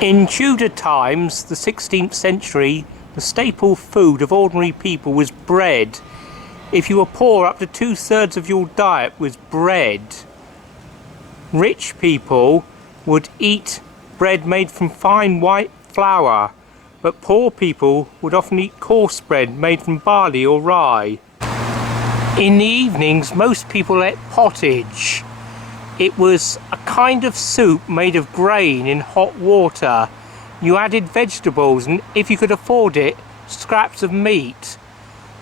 In Tudor times, the 16th century, the staple food of ordinary people was bread. If you were poor, up to 2/3 of your diet was bread. Rich people would eat bread made from fine white flour, but poor people would often eat coarse bread made from barley or rye. In the evenings, most people ate pottage. It was a kind of soup made of grain in hot water. You added vegetables and, if you could afford it, scraps of meat.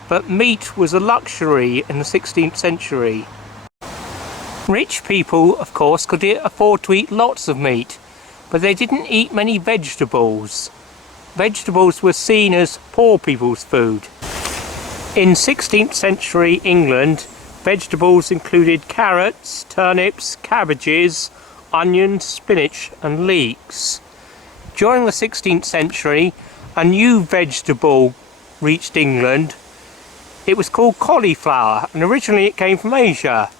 But meat was a luxury in the 16th century. Rich people, of course, could afford to eat lots of meat, but they didn't eat many vegetables. Vegetables were seen as poor people's food. In 16th century England, vegetables included carrots, turnips, cabbages, onions, spinach and leeks. During the 16th century, a new vegetable reached England. It was called cauliflower, and originally it came from Asia.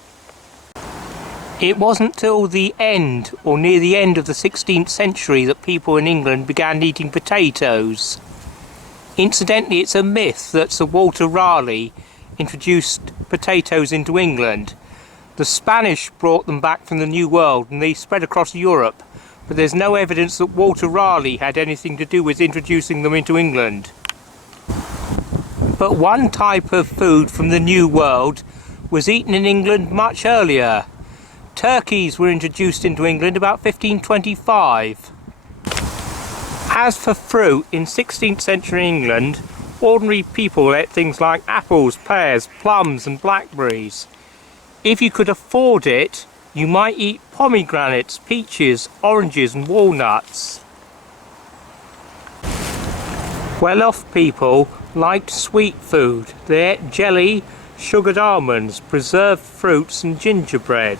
It wasn't till the end, or near the end of the 16th century, that people in England began eating potatoes. Incidentally, it's a myth that Sir Walter Raleigh introduced potatoes into England. The Spanish brought them back from the New World and they spread across Europe, but there's no evidence that Walter Raleigh had anything to do with introducing them into England. But one type of food from the New World was eaten in England much earlier. Turkeys were introduced into England about 1525. As for fruit, in 16th century England, ordinary people ate things like apples, pears, plums and blackberries. If you could afford it, you might eat pomegranates, peaches, oranges and walnuts. Well-off people liked sweet food. They ate jelly, sugared almonds, preserved fruits and gingerbread.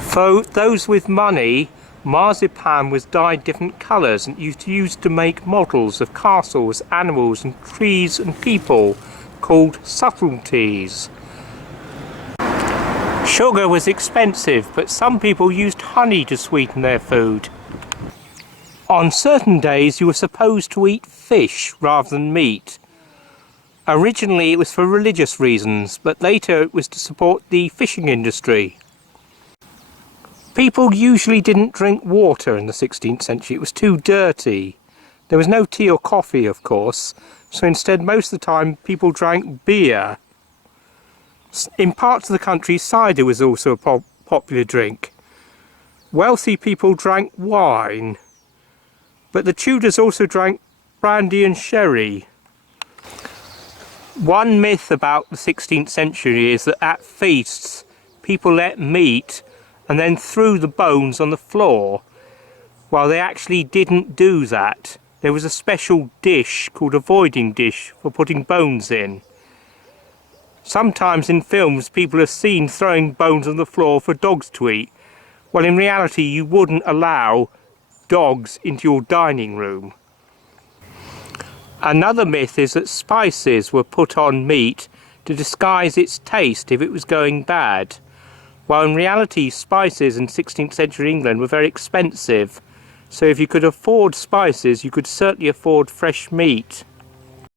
For those with money, marzipan was dyed different colours and used to make models of castles, animals and trees and people, called subtleties. Sugar was expensive, but some people used honey to sweeten their food. On certain days you were supposed to eat fish rather than meat. Originally it was for religious reasons, but later it was to support the fishing industry. People usually didn't drink water in the 16th century, it was too dirty. There was no tea or coffee, of course, so instead most of the time people drank beer. In parts of the country, cider was also a popular drink. Wealthy people drank wine, but the Tudors also drank brandy and sherry. One myth about the 16th century is that at feasts people ate meat and then threw the bones on the floor. Well, they actually didn't do that. There was a special dish called a voiding dish for putting bones in. Sometimes in films people are seen throwing bones on the floor for dogs to eat. Well, in reality you wouldn't allow dogs into your dining room. Another myth is that spices were put on meat to disguise its taste if it was going bad. While in reality spices in 16th century England were very expensive, so if you could afford spices you could certainly afford fresh meat.